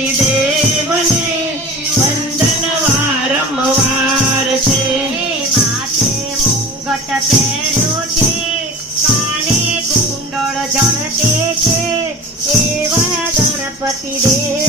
ગણપતિ દેવને વંદન વારંવાર છે. માથે મુગટ પહેર્યો છે, કાને કુંડળ જળતે છે, એવા ગણપતિ દેવ